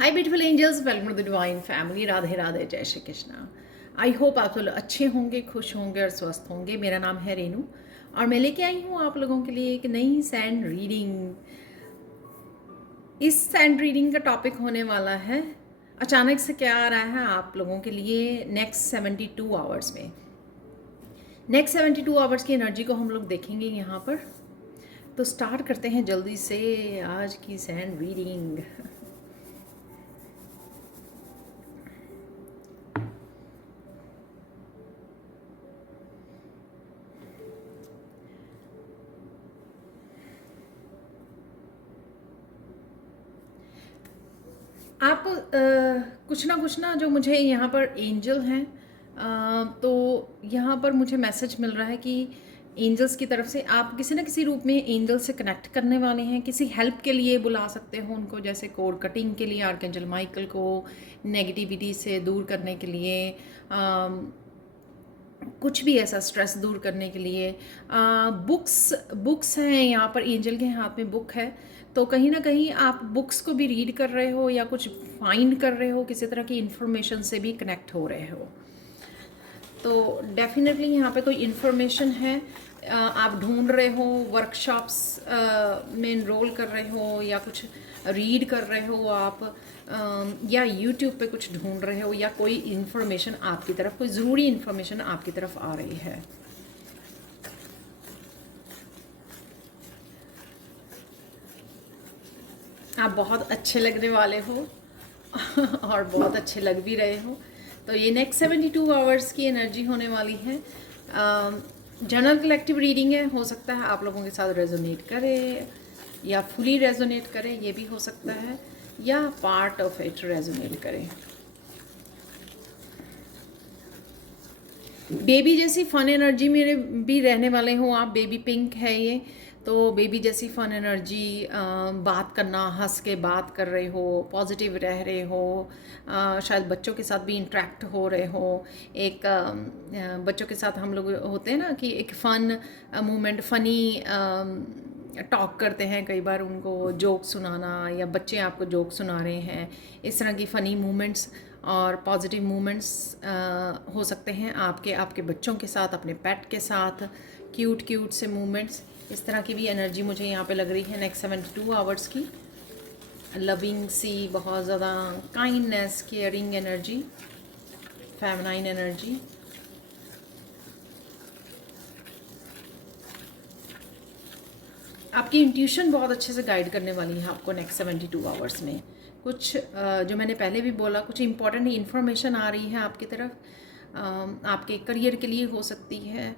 Hi beautiful angels, welcome to the divine family. Radhe Radhe, जय Shri Krishna. I hope आप लोग अच्छे होंगे, खुश होंगे और स्वस्थ होंगे। मेरा नाम है रेनू और मैं लेके आई हूँ आप लोगों के लिए एक नई सैंड रीडिंग। इस सैंड रीडिंग का टॉपिक होने वाला है अचानक से क्या आ रहा है आप लोगों के लिए नेक्स्ट 72 आवर्स में। नेक्स्ट 72 आवर्स की एनर्जी को हम लोग देखेंगे यहाँ पर। तो स्टार्ट करते हैं जल्दी से आज की सैंड रीडिंग। आप कुछ ना जो मुझे यहाँ पर एंजल हैं, तो यहाँ पर मुझे मैसेज मिल रहा है कि एंजल्स की तरफ से आप किसी न किसी रूप में एंजल से कनेक्ट करने वाले हैं। किसी हेल्प के लिए बुला सकते हो उनको, जैसे कोड कटिंग के लिए आर्कएंजल माइकल को, नेगेटिविटी से दूर करने के लिए, कुछ भी ऐसा स्ट्रेस दूर करने के लिए। बुक्स हैं यहाँ पर, एंजल के हाथ में बुक है, तो कहीं ना कहीं आप बुक्स को भी रीड कर रहे हो या कुछ फाइंड कर रहे हो, किसी तरह की इन्फॉर्मेशन से भी कनेक्ट हो रहे हो। तो डेफिनेटली यहाँ पे कोई इन्फॉर्मेशन है, आप ढूंढ रहे हो, वर्कशॉप्स में इनरोल कर रहे हो या कुछ रीड कर रहे हो आप, या यूट्यूब पे कुछ ढूंढ रहे हो, या कोई इन्फॉर्मेशन आपकी तरफ, कोई ज़रूरी इन्फॉर्मेशन आपकी तरफ आ रही है। आप बहुत अच्छे लगने वाले हो और बहुत अच्छे लग भी रहे हो। तो ये नेक्स्ट 72 आवर्स की एनर्जी होने वाली है। जनरल कलेक्टिव रीडिंग है, हो सकता है आप लोगों के साथ रेजोनेट करे या फुली रेजोनेट करे, ये भी हो सकता है, या पार्ट ऑफ इट रेजोनेट करे। बेबी जैसी फन एनर्जी में भी रहने वाले हो आप। बेबी पिंक है ये, तो बेबी जैसी फन एनर्जी, बात करना, हंस के बात कर रहे हो, पॉजिटिव रह रहे हो, शायद बच्चों के साथ भी इंटरेक्ट हो रहे हो। एक बच्चों के साथ हम लोग होते हैं ना कि एक फ़न मोमेंट, फ़नी टॉक करते हैं कई बार, उनको जोक सुनाना या बच्चे आपको जोक सुना रहे हैं, इस तरह की फ़नी मोमेंट्स और पॉजिटिव मोमेंट्स हो सकते हैं आपके बच्चों के साथ, अपने पेट के साथ, क्यूट से मोमेंट्स। इस तरह की भी एनर्जी मुझे यहाँ पे लग रही है नेक्स्ट 72 आवर्स की। लविंग सी, बहुत ज़्यादा kindness, caring energy, feminine energy. आपकी इंट्यूशन बहुत अच्छे से गाइड करने वाली है आपको नेक्स्ट 72 आवर्स में। कुछ जो मैंने पहले भी बोला, कुछ इंपॉर्टेंट इन्फॉर्मेशन आ रही है आपकी तरफ। आपके करियर के लिए हो सकती है,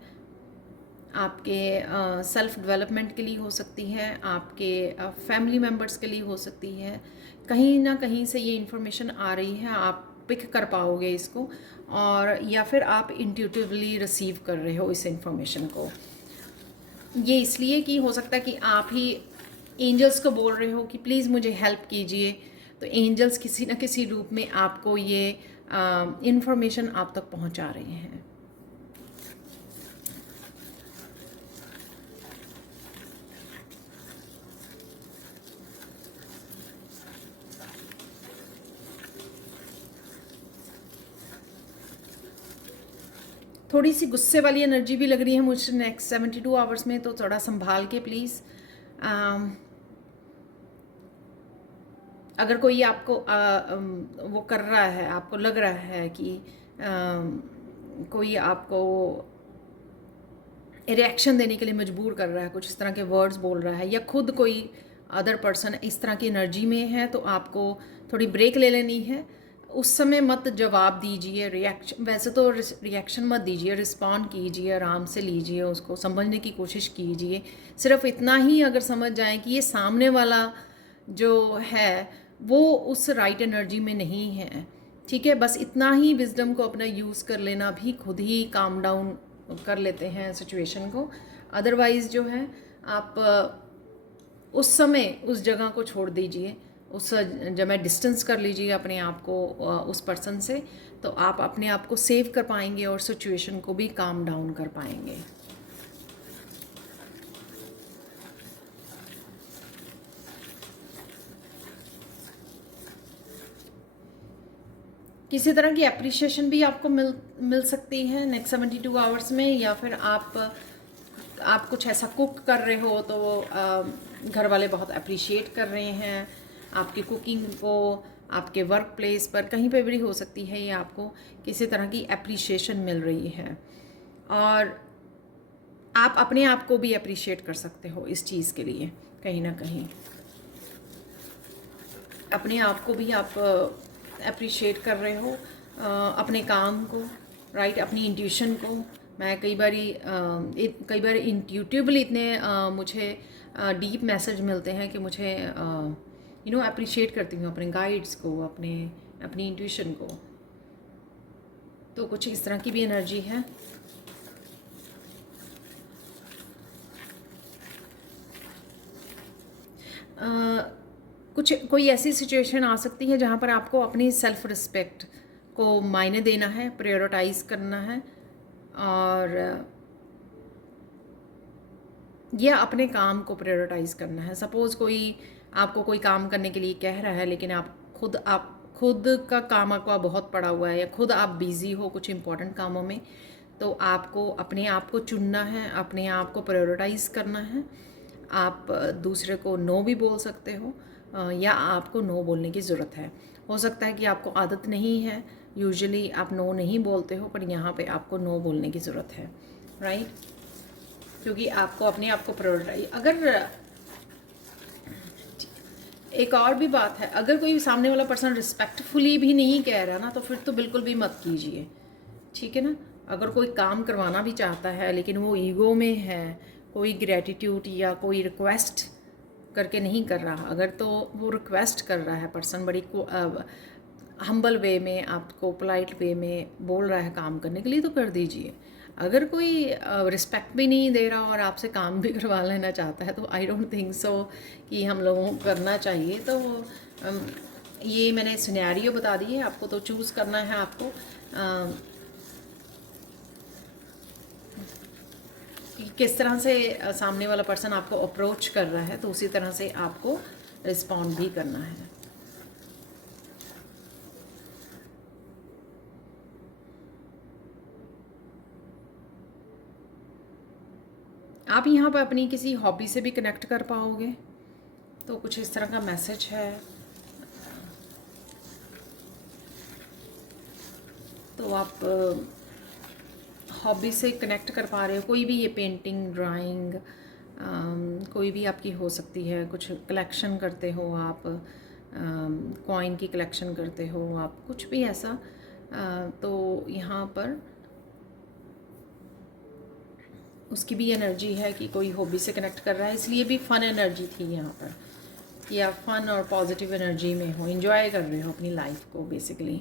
आपके सेल्फ डेवलपमेंट के लिए हो सकती है, आपके फैमिली मेम्बर्स के लिए हो सकती है। कहीं ना कहीं से ये इन्फॉर्मेशन आ रही है, आप पिक कर पाओगे इसको, और या फिर आप इंट्यूटिवली रिसीव कर रहे हो इस इन्फॉर्मेशन को। ये इसलिए कि हो सकता है कि आप ही एंजल्स को बोल रहे हो कि प्लीज़ मुझे हेल्प कीजिए, तो एंजल्स किसी न किसी रूप में आपको ये इन्फॉर्मेशन आप तक पहुंचा रहे हैं। थोड़ी सी गुस्से वाली एनर्जी भी लग रही है मुझे नेक्स्ट 72 आवर्स में, तो थोड़ा संभाल के प्लीज़। अगर कोई आपको वो कर रहा है, आपको लग रहा है कि कोई आपको रिएक्शन देने के लिए मजबूर कर रहा है, कुछ इस तरह के वर्ड्स बोल रहा है, या खुद कोई अदर पर्सन इस तरह की एनर्जी में है, तो आपको थोड़ी ब्रेक ले लेनी है। उस समय मत जवाब दीजिए, रिएक्शन, वैसे तो रिएक्शन मत दीजिए, रिस्पॉन्ड कीजिए, आराम से लीजिए, उसको समझने की कोशिश कीजिए। सिर्फ इतना ही अगर समझ जाए कि ये सामने वाला जो है वो उस राइट एनर्जी में नहीं है, ठीक है, बस इतना ही विजडम को अपना यूज़ कर लेना भी खुद ही काम डाउन कर लेते हैं सिचुएशन को। अदरवाइज़ जो है आप उस समय उस जगह को छोड़ दीजिए, उस जब मैं डिस्टेंस कर लीजिए अपने आप को उस पर्सन से, तो आप अपने आप को सेव कर पाएंगे और सिचुएशन को भी काम डाउन कर पाएंगे। किसी तरह की अप्रिशिएशन भी आपको मिल सकती है नेक्स्ट 72 आवर्स में, या फिर आप कुछ ऐसा कुक कर रहे हो तो घर वाले बहुत अप्रिशिएट कर रहे हैं आपकी कुकिंग को, आपके वर्क प्लेस पर कहीं पे भी हो सकती है, ये आपको किसी तरह की अप्रिशिएशन मिल रही है। और आप अपने आप को भी अप्रिशिएट कर सकते हो इस चीज़ के लिए, कहीं ना कहीं अपने आप को भी आप अप्रिशिएट कर रहे हो, अपने काम को, राइट, अपनी इंट्यूशन को। मैं कई बार इंट्यूटिवली इतने मुझे डीप मैसेज मिलते हैं कि मुझे अप्रिशिएट करती हूँ अपने गाइड्स को, अपनी इंट्यूशन को। तो कुछ इस तरह की भी एनर्जी है। कोई ऐसी सिचुएशन आ सकती है जहाँ पर आपको अपनी सेल्फ रिस्पेक्ट को मायने देना है, प्रायोरिटाइज करना है, और या अपने काम को प्रायोरिटाइज करना है। सपोज़ आपको कोई काम करने के लिए कह रहा है, लेकिन आप खुद का काम आपका बहुत पड़ा हुआ है, या खुद आप बिज़ी हो कुछ इम्पोर्टेंट कामों में, तो आपको अपने आप को चुनना है, अपने आप को प्रायोरिटाइज करना है। आप दूसरे को नो भी बोल सकते हो, या आपको नो बोलने की ज़रूरत है। हो सकता है कि आपको आदत नहीं है, यूजुअली आप नो नहीं बोलते हो, पर यहाँ पे आपको नो बोलने की ज़रूरत है, राइट, क्योंकि आपको अपने आप को प्रायोरिटाइज। अगर एक और भी बात है, अगर कोई सामने वाला पर्सन रिस्पेक्टफुली भी नहीं कह रहा ना, तो फिर तो बिल्कुल भी मत कीजिए, ठीक है ना। अगर कोई काम करवाना भी चाहता है लेकिन वो ईगो में है, कोई ग्रेटिट्यूड या कोई रिक्वेस्ट करके नहीं कर रहा, अगर तो वो रिक्वेस्ट कर रहा है पर्सन बड़ी हम्बल वे में, आपको पोलाइट वे में बोल रहा है काम करने के लिए, तो कर दीजिए। अगर कोई रिस्पेक्ट भी नहीं दे रहा और आपसे काम भी करवा लेना चाहता है, तो आई डोंट थिंक सो कि हम लोगों को करना चाहिए। तो ये मैंने सिनेरियो बता दी है आपको, तो चूज़ करना है आपको कि किस तरह से सामने वाला पर्सन आपको अप्रोच कर रहा है, तो उसी तरह से आपको रिस्पॉन्ड भी करना है। आप यहाँ पर अपनी किसी हॉबी से भी कनेक्ट कर पाओगे, तो कुछ इस तरह का मैसेज है। तो आप हॉबी से कनेक्ट कर पा रहे हो, कोई भी, ये पेंटिंग, ड्राइंग, कोई भी आपकी हो सकती है। कुछ कलेक्शन करते हो आप, कॉइन की कलेक्शन करते हो आप, कुछ भी ऐसा, तो यहाँ पर उसकी भी एनर्जी है कि कोई हॉबी से कनेक्ट कर रहा है, इसलिए भी फ़न एनर्जी थी यहाँ पर कि आप फ़न और पॉजिटिव एनर्जी में हो, एंजॉय कर रहे हो अपनी लाइफ को बेसिकली।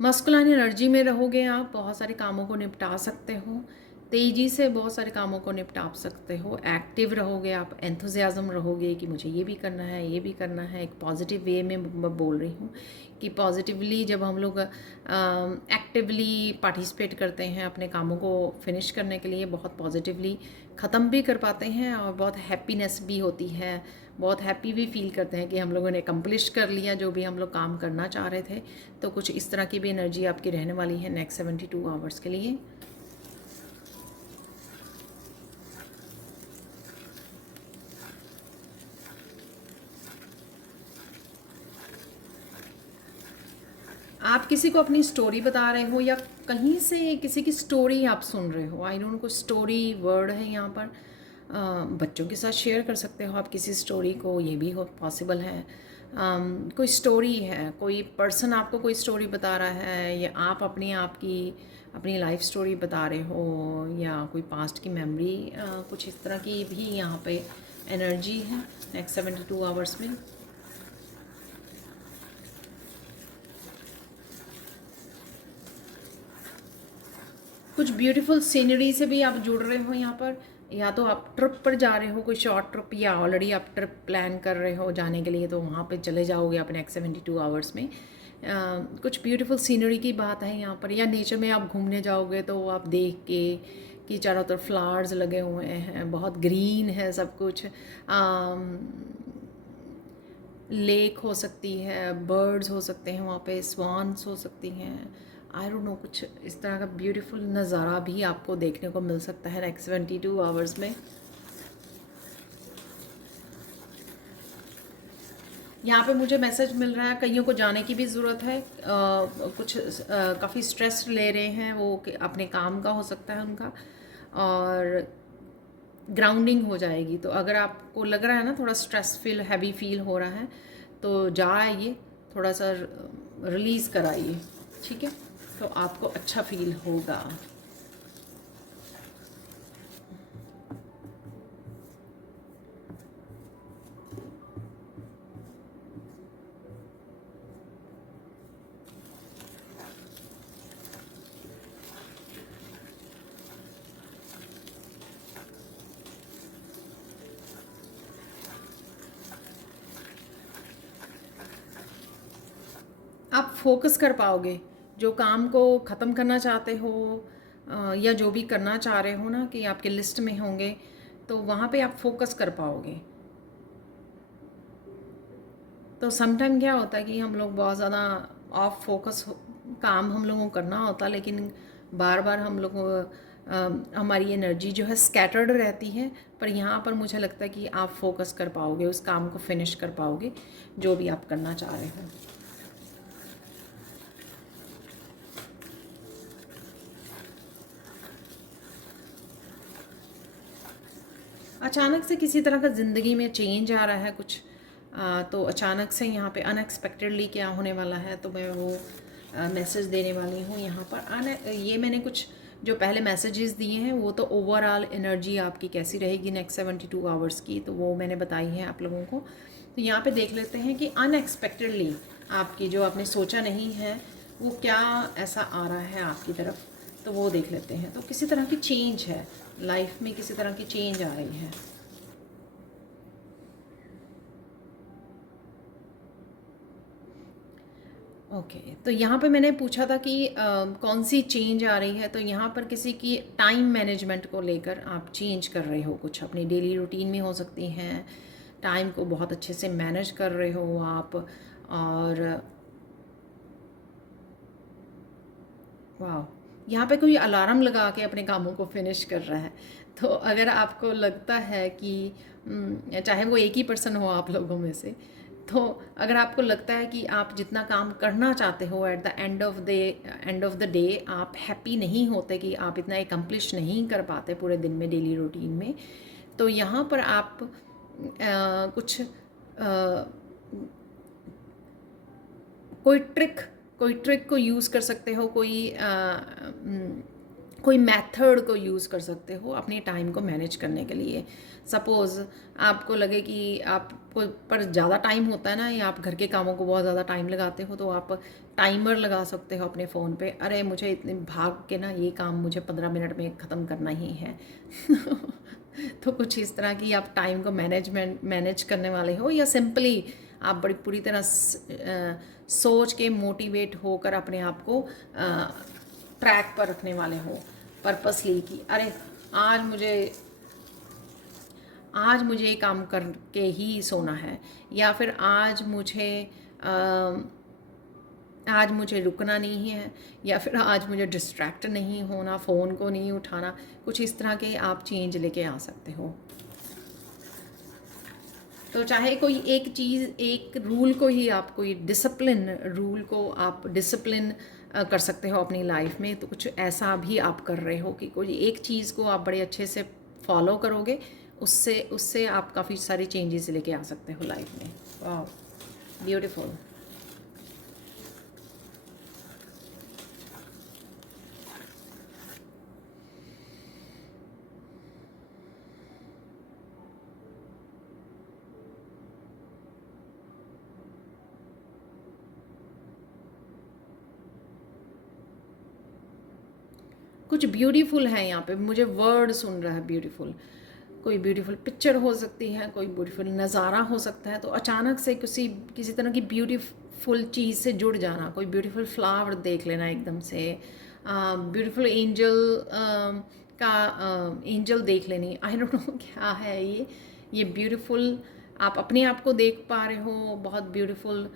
मस्कुलाइन एनर्जी में रहोगे आप, बहुत सारे कामों को निपटा सकते हो, तेज़ी से बहुत सारे कामों को निपटा सकते हो। एक्टिव रहोगे आप, एंथुजियाज़म रहोगे कि मुझे ये भी करना है, ये भी करना है। एक पॉजिटिव वे में मैं बोल रही हूँ कि पॉजिटिवली जब हम लोग एक्टिवली पार्टिसिपेट करते हैं अपने कामों को फिनिश करने के लिए, बहुत पॉजिटिवली ख़त्म भी कर पाते हैं, और बहुत हैप्पीनेस भी होती है, बहुत हैप्पी भी फील करते हैं कि हम लोगों ने अकम्प्लिश कर लिया जो भी हम लोग काम करना चाह रहे थे। तो कुछ इस तरह की भी एनर्जी आपकी रहने वाली है नेक्स्ट 72 आवर्स के लिए। आप किसी को अपनी स्टोरी बता रहे हो, या कहीं से किसी की स्टोरी आप सुन रहे हो, I don't know, story word है यहाँ पर। बच्चों के साथ शेयर कर सकते हो आप किसी स्टोरी को, ये भी हो पॉसिबल है। कोई स्टोरी है, कोई पर्सन आपको कोई स्टोरी बता रहा है, या आप अपनी लाइफ स्टोरी बता रहे हो, या कोई पास्ट की मेमोरी, कुछ इस तरह की भी यहाँ पे एनर्जी है नेक्स्ट 72 आवर्स में। कुछ ब्यूटीफुल सीनरी से भी आप जुड़ रहे हो यहाँ पर, या तो आप ट्रिप पर जा रहे हो, कोई शॉर्ट ट्रिप, या ऑलरेडी आप ट्रिप प्लान कर रहे हो जाने के लिए, तो वहाँ पे चले जाओगे आप नेक्स्ट 72 आवर्स में। कुछ ब्यूटीफुल सीनरी की बात है यहाँ पर, या नेचर में आप घूमने जाओगे तो आप देख के कि चारों तरफ फ्लावर्स लगे हुए हैं, बहुत ग्रीन है सब कुछ। लेक हो सकती है, बर्ड्स हो सकते हैं वहाँ पे, स्वान्स हो सकती हैं, आई डोंट नो, कुछ इस तरह का ब्यूटीफुल नज़ारा भी आपको देखने को मिल सकता है नेक्स्ट 72 आवर्स में। यहाँ पे मुझे मैसेज मिल रहा है कईयों को जाने की भी ज़रूरत है, कुछ काफ़ी स्ट्रेस ले रहे हैं वो, अपने काम का हो सकता है उनका, और ग्राउंडिंग हो जाएगी। तो अगर आपको लग रहा है ना थोड़ा स्ट्रेस फील, हैवी फील हो रहा है, तो जा आइए, थोड़ा सा रिलीज़ कराइए, ठीक है, तो आपको अच्छा फील होगा। आप फोकस कर पाओगे जो काम को ख़त्म करना चाहते हो, या जो भी करना चाह रहे हो ना कि आपके लिस्ट में होंगे, तो वहाँ पे आप फोकस कर पाओगे। तो समटाइम क्या होता है कि हम लोग बहुत ज़्यादा ऑफ फोकस काम हम लोगों को करना होता, लेकिन बार बार हम लोग हमारी एनर्जी जो है स्कैटर्ड रहती है। पर यहाँ पर मुझे लगता है कि आप फोकस कर पाओगे, उस काम को फिनिश कर पाओगे जो भी आप करना चाह रहे हो। अचानक से किसी तरह का ज़िंदगी में चेंज आ रहा है कुछ, तो अचानक से यहाँ पे अनएक्सपेक्टेडली क्या होने वाला है, तो मैं वो मैसेज देने वाली हूँ यहाँ पर। ये मैंने कुछ जो पहले मैसेजेस दिए हैं वो तो ओवरऑल एनर्जी आपकी कैसी रहेगी नेक्स्ट 72 आवर्स की, तो वो मैंने बताई है आप लोगों को। तो यहाँ पे देख लेते हैं कि अनएक्सपेक्टेडली आपकी जो आपने सोचा नहीं है वो क्या ऐसा आ रहा है आपकी तरफ, तो वो देख लेते हैं। तो किसी तरह की चेंज है लाइफ में, किसी तरह की चेंज आ रही है। ओके, तो यहाँ पे मैंने पूछा था कि कौन सी चेंज आ रही है, तो यहाँ पर किसी की टाइम मैनेजमेंट को लेकर आप चेंज कर रहे हो, कुछ अपनी डेली रूटीन में हो सकती हैं, टाइम को बहुत अच्छे से मैनेज कर रहे हो आप। और वाह, यहाँ पे कोई अलार्म लगा के अपने कामों को फिनिश कर रहा है। तो अगर आपको लगता है कि चाहे वो एक ही पर्सन हो आप लोगों में से, तो अगर आपको लगता है कि आप जितना काम करना चाहते हो at the end of the day आप हैप्पी नहीं होते, कि आप इतना एकम्प्लिश नहीं कर पाते पूरे दिन में डेली रूटीन में, तो यहाँ पर आप कुछ कोई ट्रिक को यूज़ कर सकते हो, कोई मेथड को यूज़ कर सकते हो अपने टाइम को मैनेज करने के लिए। सपोज़ आपको लगे कि आपको पर ज़्यादा टाइम होता है ना, या आप घर के कामों को बहुत ज़्यादा टाइम लगाते हो, तो आप टाइमर लगा सकते हो अपने फ़ोन पे, अरे मुझे इतने भाग के ना ये काम मुझे 15 मिनट में ख़त्म करना ही है। तो कुछ इस तरह की आप टाइम को मैनेज करने वाले हो, या सिंपली आप बड़ी पूरी तरह सोच के मोटिवेट होकर अपने आप को ट्रैक पर रखने वाले हो पर्पसली, कि अरे आज मुझे ये काम करके ही सोना है, या फिर आज मुझे रुकना नहीं है, या फिर आज मुझे डिस्ट्रैक्ट नहीं होना, फ़ोन को नहीं उठाना। कुछ इस तरह के आप चेंज लेके आ सकते हो। तो चाहे कोई एक चीज़, एक रूल को ही आप कोई रूल को आप डिसिप्लिन कर सकते हो अपनी लाइफ में, तो कुछ ऐसा भी आप कर रहे हो कि कोई एक चीज़ को आप बड़े अच्छे से फॉलो करोगे, उससे आप काफ़ी सारी चेंजेस लेके आ सकते हो लाइफ में। वाह, ब्यूटीफुल। कुछ ब्यूटीफुल है यहाँ पे, मुझे वर्ड सुन रहा है ब्यूटीफुल। कोई ब्यूटीफुल पिक्चर हो सकती है, कोई ब्यूटीफुल नज़ारा हो सकता है। तो अचानक से किसी तरह की ब्यूटीफुल चीज़ से जुड़ जाना, कोई ब्यूटीफुल फ्लावर देख लेना एकदम से, ब्यूटीफुल एंजल का एंजल देख लेनी, आई डोंट नो क्या है ये ब्यूटीफुल आप अपने आप को देख पा रहे हो, बहुत ब्यूटीफुल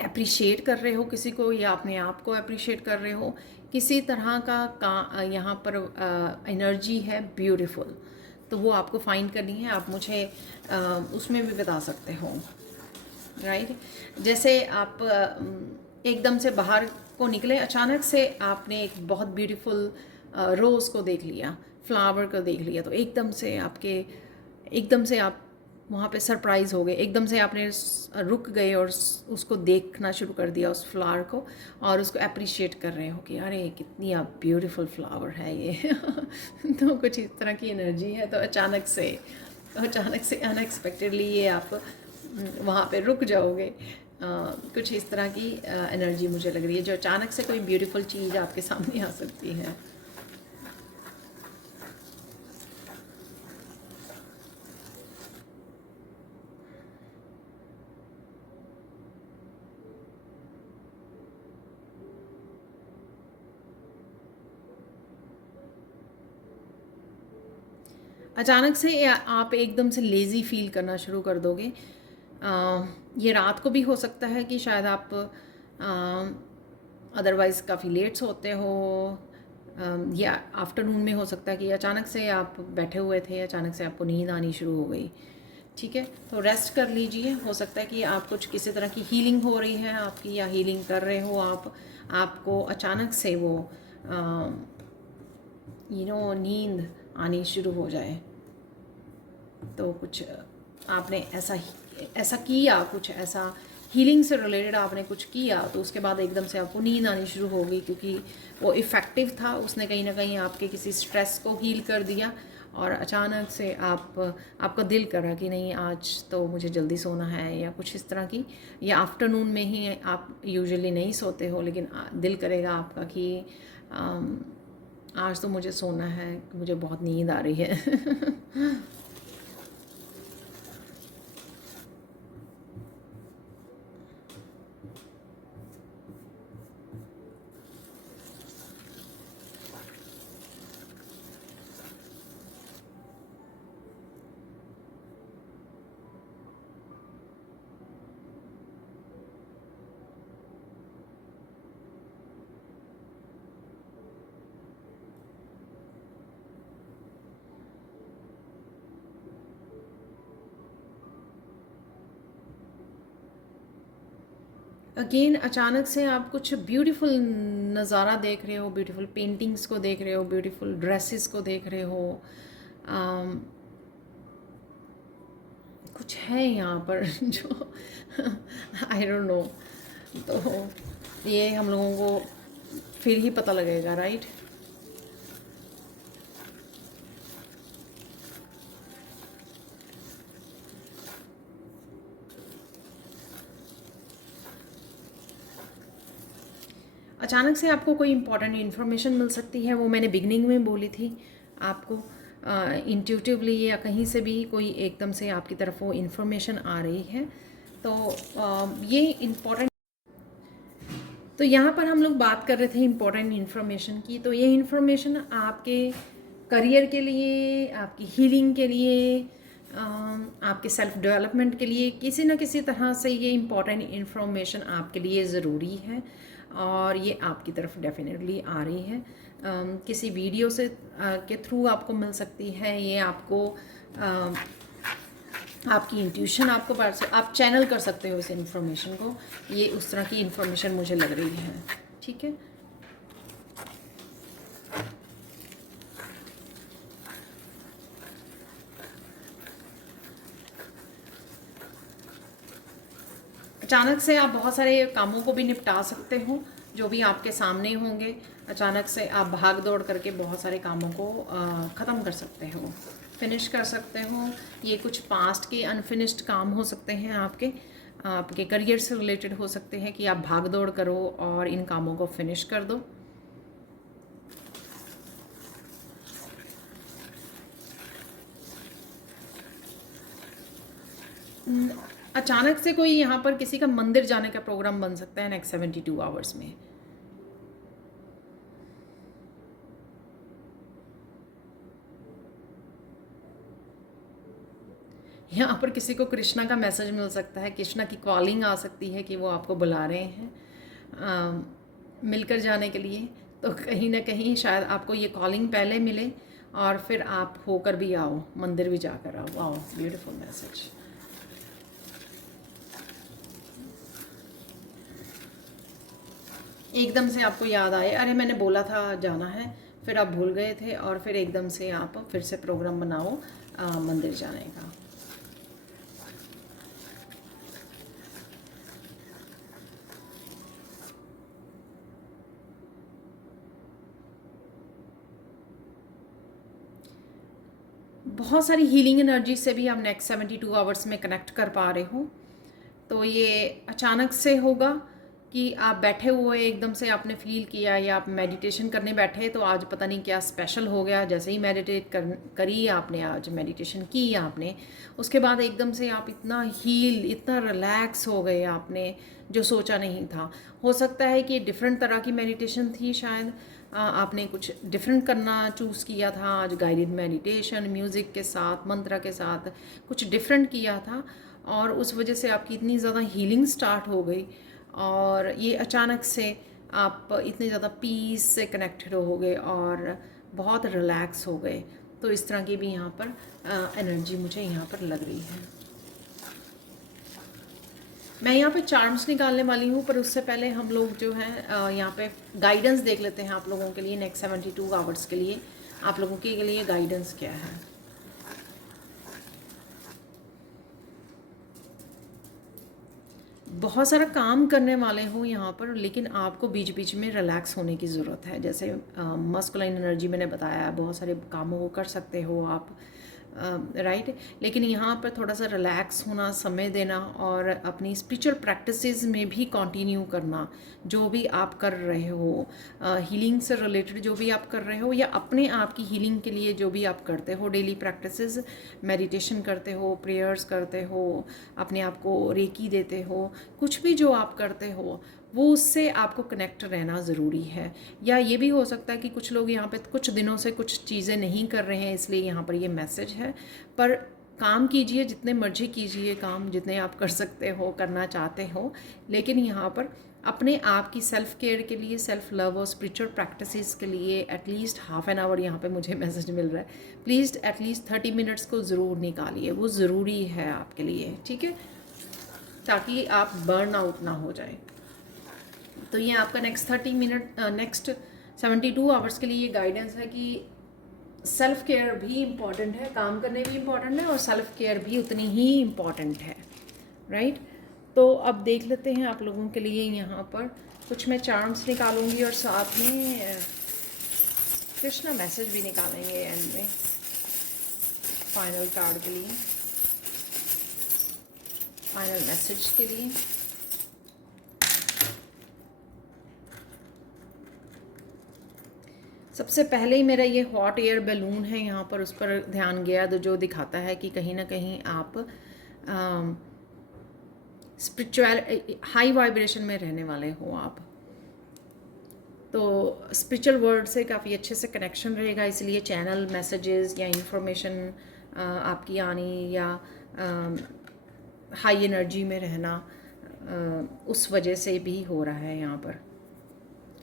अप्रिशिएट कर रहे हो किसी को या अपने आप को अप्रिशिएट कर रहे हो, किसी तरह का यहाँ पर एनर्जी है ब्यूटीफुल, तो वो आपको फाइंड करनी है। आप मुझे उसमें भी बता सकते हो, राइट। जैसे आप एकदम से बाहर को निकले, अचानक से आपने एक बहुत ब्यूटीफुल रोज़ को देख लिया, फ्लावर को देख लिया, तो एकदम से आप वहाँ पे सरप्राइज़ हो गए, एकदम से आपने रुक गए और उसको देखना शुरू कर दिया उस फ्लावर को, और उसको अप्रिशिएट कर रहे हो कि अरे कितनी आप ब्यूटीफुल फ्लावर है ये तो कुछ इस तरह की एनर्जी है। तो अचानक से अनएक्सपेक्टेडली ये आप वहाँ पे रुक जाओगे। कुछ इस तरह की एनर्जी मुझे लग रही है, जो अचानक से कोई ब्यूटीफुल चीज़ आपके सामने आ सकती है। अचानक से आप एकदम से लेज़ी फील करना शुरू कर दोगे। ये रात को भी हो सकता है कि शायद आप अदरवाइज़ काफ़ी लेट सोते हो, या आफ्टरनून में हो सकता है कि अचानक से आप बैठे हुए थे, अचानक से आपको नींद आनी शुरू हो गई। ठीक है, तो रेस्ट कर लीजिए। हो सकता है कि आप कुछ किसी तरह की हीलिंग हो रही है आपकी, या हीलिंग कर रहे हो आप, आपको अचानक से वो नींद आनी शुरू हो जाए। तो कुछ आपने ऐसा किया, कुछ ऐसा हीलिंग से रिलेटेड आपने कुछ किया, तो उसके बाद एकदम से आपको नींद आनी शुरू हो गई, क्योंकि वो इफ़ेक्टिव था, उसने कहीं ना कहीं आपके किसी स्ट्रेस को हील कर दिया, और अचानक से आपका दिल करा कि नहीं आज तो मुझे जल्दी सोना है, या कुछ इस तरह की, या आफ्टरनून में ही आप यूजुअली नहीं सोते हो, लेकिन दिल करेगा आपका कि आज तो मुझे सोना है, मुझे बहुत नींद आ रही है अगेन अचानक से आप कुछ ब्यूटीफुल नज़ारा देख रहे हो, ब्यूटीफुल पेंटिंग्स को देख रहे हो, ब्यूटीफुल ड्रेसेस को देख रहे हो। कुछ है यहाँ पर जो आई डोंट नो, तो ये हम लोगों को फिर ही पता लगेगा, राइट। अचानक से आपको कोई इंपॉर्टेंट इन्फॉर्मेशन मिल सकती है, वो मैंने बिगनिंग में बोली थी आपको, इंट्यूटिवली या कहीं से भी कोई एकदम से आपकी तरफ वो इन्फॉर्मेशन आ रही है। तो ये इम्पॉर्टेंट, तो यहाँ पर हम लोग बात कर रहे थे इम्पॉर्टेंट इन्फॉर्मेशन की, तो ये इन्फॉर्मेशन आपके करियर के लिए, आपकी हीलिंग के लिए, आपके सेल्फ डेवलपमेंट के लिए, किसी न किसी तरह से ये इम्पॉर्टेंट इन्फॉर्मेशन आपके लिए ज़रूरी है, और ये आपकी तरफ डेफिनेटली आ रही है। किसी वीडियो से के थ्रू आपको मिल सकती है, ये आपको आपकी इंट्यूशन आपको आप चैनल कर सकते हो इस इन्फॉर्मेशन को, ये उस तरह की इन्फॉर्मेशन मुझे लग रही है। ठीक है, अचानक से आप बहुत सारे कामों को भी निपटा सकते हो जो भी आपके सामने होंगे। अचानक से आप भाग दौड़ करके बहुत सारे कामों को ख़त्म कर सकते हो, फिनिश कर सकते हो। ये कुछ पास्ट के अनफिनिश्ड काम हो सकते हैं, आपके करियर से रिलेटेड हो सकते हैं कि आप भाग दौड़ करो और इन कामों को फिनिश कर दो। अचानक से कोई यहाँ पर किसी का मंदिर जाने का प्रोग्राम बन सकता है नेक्स्ट 72 आवर्स में। यहाँ पर किसी को कृष्णा का मैसेज मिल सकता है, कृष्णा की कॉलिंग आ सकती है कि वो आपको बुला रहे हैं मिलकर जाने के लिए। तो कहीं ना कहीं शायद आपको ये कॉलिंग पहले मिले और फिर आप होकर भी आओ, मंदिर भी जाकर आओ। Beautiful message. एकदम से आपको याद आए, अरे मैंने बोला था जाना है, फिर आप भूल गए थे और फिर एकदम से आप फिर से प्रोग्राम बनाओ मंदिर जाने का। बहुत सारी हीलिंग एनर्जी से भी आप नेक्स्ट 72 आवर्स में कनेक्ट कर पा रहे हो। तो ये अचानक से होगा कि आप बैठे हुए एकदम से आपने फील किया, या आप मेडिटेशन करने बैठे तो आज पता नहीं क्या स्पेशल हो गया, जैसे ही मेडिटेट करी आपने, आज मेडिटेशन की आपने, उसके बाद एकदम से आप इतना हील, इतना रिलैक्स हो गए आपने, जो सोचा नहीं था। हो सकता है कि डिफरेंट तरह की मेडिटेशन थी, शायद आपने कुछ डिफरेंट करना चूज़ किया था आज, गाइडेड मेडिटेशन म्यूज़िक के साथ, मंत्र के साथ कुछ डिफरेंट किया था, और उस वजह से आपकी इतनी ज़्यादा हीलिंग स्टार्ट हो गई और ये अचानक से आप इतने ज़्यादा पीस से कनेक्टेड हो गए और बहुत रिलैक्स हो गए। तो इस तरह की भी यहाँ पर एनर्जी मुझे यहाँ पर लग रही है। मैं यहाँ पे चार्म्स निकालने वाली हूँ, पर उससे पहले हम लोग जो है यहाँ पे गाइडेंस देख लेते हैं आप लोगों के लिए नेक्स्ट 72 आवर्स के लिए। आप लोगों के लिए गाइडेंस क्या है? बहुत सारा काम करने वाले हो यहाँ पर, लेकिन आपको बीच बीच में रिलैक्स होने की ज़रूरत है। जैसे मस्कुलाइन एनर्जी मैंने बताया, बहुत सारे कामों को कर सकते हो आप, राइट। लेकिन यहाँ पर थोड़ा सा रिलैक्स होना, समय देना और अपनी स्पिरिचुअल प्रैक्टिसेस में भी कंटिन्यू करना। जो भी आप कर रहे हो, हीलिंग से रिलेटेड जो भी आप कर रहे हो, या अपने आप की हीलिंग के लिए जो भी आप करते हो, डेली प्रैक्टिसेस, मेडिटेशन करते हो, प्रेयर्स करते हो, अपने आप को रेकी देते हो, कुछ भी जो आप करते हो वो उससे आपको कनेक्ट रहना ज़रूरी है। या ये भी हो सकता है कि कुछ लोग यहाँ पे कुछ दिनों से कुछ चीज़ें नहीं कर रहे हैं, इसलिए यहाँ पर ये मैसेज है। पर काम कीजिए, जितने मर्जी कीजिए काम, जितने आप कर सकते हो, करना चाहते हो, लेकिन यहाँ पर अपने आप की सेल्फ केयर के लिए, सेल्फ लव और स्पिरिचुअल प्रैक्टिसेस के लिए एटलीस्ट हाफ एन आवर, यहाँ पे मुझे मैसेज मिल रहा है, प्लीज़ एटलीस्ट 30 मिनट्स को ज़रूर निकालिए, वो ज़रूरी है आपके लिए, ठीक है, ताकि आप बर्न आउट ना हो जाए। तो ये आपका नेक्स्ट 72 आवर्स के लिए ये गाइडेंस है कि सेल्फ केयर भी इम्पॉर्टेंट है, काम करने भी इम्पॉर्टेंट है और सेल्फ केयर भी उतनी ही इम्पॉर्टेंट है, राइट। तो अब देख लेते हैं आप लोगों के लिए यहाँ पर कुछ मैं चार्म्स निकालूंगी और साथ में कृष्णा मैसेज भी निकालेंगे एंड में फाइनल कार्ड के लिए, फाइनल मैसेज के लिए। सबसे पहले ही मेरा ये हॉट एयर बैलून है यहाँ पर, उस पर ध्यान गया, तो जो दिखाता है कि कहीं ना कहीं आप स्पिरिचुअल हाई वाइब्रेशन में रहने वाले हो आप। तो स्पिरिचुअल वर्ल्ड से काफ़ी अच्छे से कनेक्शन रहेगा, इसलिए चैनल मैसेजेस या इंफॉर्मेशन आपकी आनी, या हाई एनर्जी में रहना, उस वजह से भी हो रहा है यहाँ पर।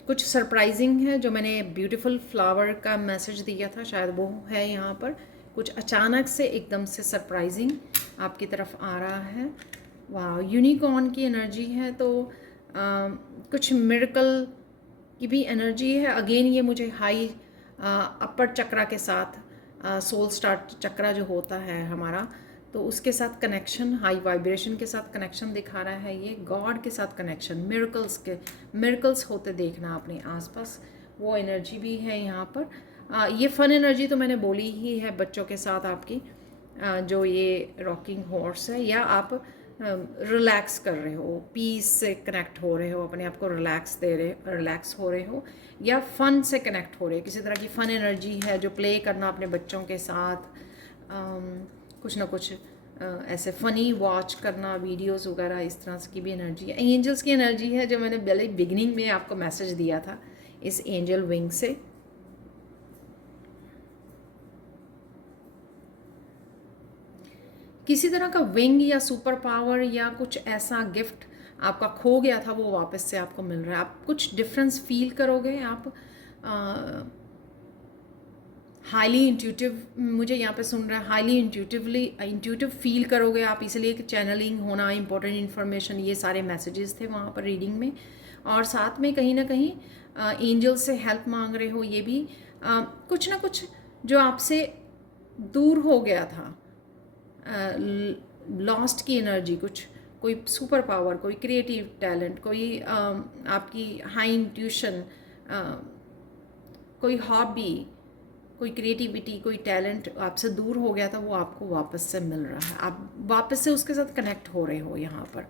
कुछ सरप्राइजिंग है, जो मैंने ब्यूटीफुल फ्लावर का मैसेज दिया था, शायद वो है यहाँ पर। कुछ अचानक से एकदम से सरप्राइजिंग आपकी तरफ आ रहा है। वाह, यूनिकॉर्न की एनर्जी है, तो कुछ मिरेकल की भी एनर्जी है। अगेन ये मुझे हाई अपर चक्रा के साथ, सोल स्टार्ट चक्रा जो होता है हमारा, तो उसके साथ कनेक्शन, हाई वाइब्रेशन के साथ कनेक्शन दिखा रहा है। ये गॉड के साथ कनेक्शन, मिरेकल्स होते देखना अपने आसपास, वो एनर्जी भी है यहाँ पर। ये फन एनर्जी तो मैंने बोली ही है, बच्चों के साथ आपकी जो ये रॉकिंग हॉर्स है, या आप रिलैक्स कर रहे हो, पीस से कनेक्ट हो रहे हो, अपने आप को रिलैक्स हो रहे हो, या फन से कनेक्ट हो रहे हो, किसी तरह की फन एनर्जी है जो प्ले करना अपने बच्चों के साथ, कुछ ना कुछ ऐसे फ़नी वॉच करना वीडियोस वगैरह, इस तरह की भी एनर्जी है। एंजल्स की एनर्जी है, जो मैंने पहले बिगिनिंग में आपको मैसेज दिया था इस एंजल विंग से। किसी तरह का विंग या सुपर पावर या कुछ ऐसा गिफ्ट आपका खो गया था, वो वापस से आपको मिल रहा है। आप कुछ डिफरेंस फील करोगे। आप हाईली इंट्यूटिव, मुझे यहाँ पे सुन रहा है, हाईली इंट्यूटिव फील करोगे आप, इसलिए एक चैनलिंग होना, इंपॉर्टेंट इन्फॉर्मेशन, ये सारे मैसेजेस थे वहाँ पर रीडिंग में। और साथ में कहीं ना कहीं एंजल से हेल्प मांग रहे हो, ये भी कुछ ना कुछ जो आपसे दूर हो गया था, लॉस्ट की एनर्जी, कुछ कोई सुपर पावर, कोई क्रिएटिव टैलेंट, कोई आपकी हाई इंट्यूशन, कोई हॉबी, कोई क्रिएटिविटी, कोई टैलेंट आपसे दूर हो गया था, वो आपको वापस से मिल रहा है। आप वापस से उसके साथ कनेक्ट हो रहे हो यहाँ पर।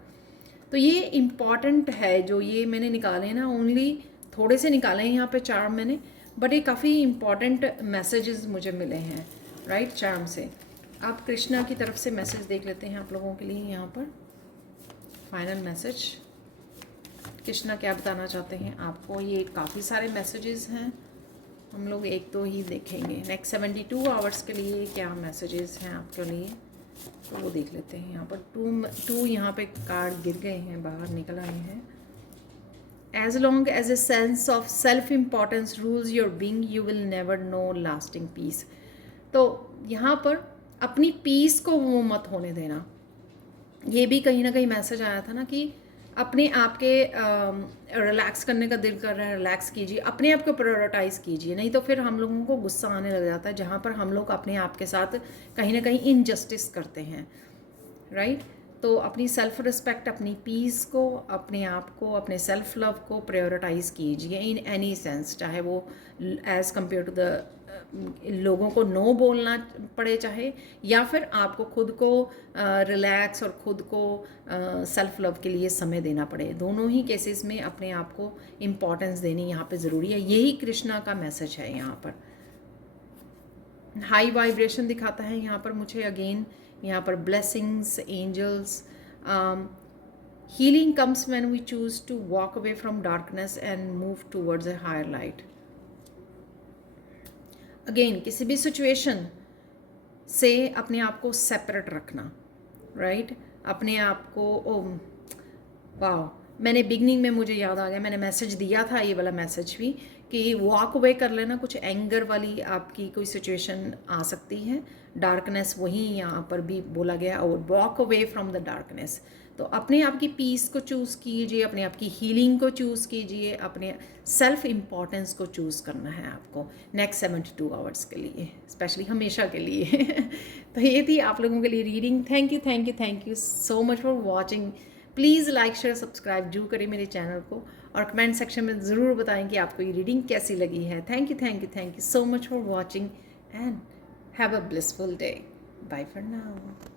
तो ये इम्पॉर्टेंट है जो ये मैंने निकाले ना, ओनली थोड़े से निकाले हैं यहाँ पे चार्म मैंने, बट ये काफ़ी इम्पॉर्टेंट मैसेजेस मुझे मिले हैं राइट चार्म से। आप कृष्णा की तरफ से मैसेज देख लेते हैं आप लोगों के लिए यहाँ पर। फाइनल मैसेज, कृष्णा क्या बताना चाहते हैं आपको। ये काफ़ी सारे मैसेजेस हैं, हम लोग एक दो ही देखेंगे। नेक्स्ट 72 आवर्स के लिए क्या मैसेजेस हैं आपके लिए, तो वो देख लेते हैं। यहाँ पर टू यहाँ पे कार्ड गिर गए हैं, बाहर निकल आए हैं। As long as a sense of self importance rules your being you will never know lasting peace. तो यहाँ पर अपनी पीस को वो मत होने देना। ये भी कहीं ना कहीं मैसेज आया था ना कि अपने आप के रिलैक्स करने का दिल कर रहा है, रिलैक्स कीजिए, अपने आप को प्रायोरिटाइज़ कीजिए, नहीं तो फिर हम लोगों को गुस्सा आने लग जाता है जहाँ पर हम लोग अपने आप के साथ कहीं ना कहीं इनजस्टिस करते हैं राइट। तो अपनी सेल्फ रिस्पेक्ट, अपनी पीस को, अपने आप को, अपने सेल्फ लव को प्रायोरिटाइज़ कीजिए इन एनी सेंस, चाहे वो एज़ कम्पेयर टू द लोगों को नो बोलना पड़े, चाहे या फिर आपको खुद को रिलैक्स और खुद को सेल्फ लव के लिए समय देना पड़े। दोनों ही केसेस में अपने आप को इम्पॉर्टेंस देनी यहाँ पे ज़रूरी है। यही कृष्णा का मैसेज है यहाँ पर। हाई वाइब्रेशन दिखाता है यहाँ पर मुझे अगेन, यहाँ पर blessings, angels, healing comes when we choose to walk away from darkness and move towards a higher light. Again किसी भी सिचुएशन से अपने आप को सेपरेट रखना राइट। अपने आप को वाह, मैंने बिगनिंग में मुझे याद आ गया, मैंने मैसेज दिया था ये वाला मैसेज भी कि वॉक अवे कर लेना। कुछ एंगर वाली आपकी कोई सिचुएशन आ सकती है, डार्कनेस, वही यहाँ पर भी बोला गया, और walk away from the darkness. तो अपने आप की पीस को चूज़ कीजिए, अपने आप की हीलिंग को चूज़ कीजिए, अपने सेल्फ इम्पॉर्टेंस को चूज़ करना है आपको नेक्स्ट 72 आवर्स के लिए, स्पेशली हमेशा के लिए। तो ये थी आप लोगों के लिए reading. Thank you so much for watching. Please like share subscribe जरूर करें मेरे चैनल को, और कमेंट सेक्शन में ज़रूर बताएं कि आपको ये रीडिंग कैसी लगी है। Thank you so much for watching and have a blissful day. Bye for now.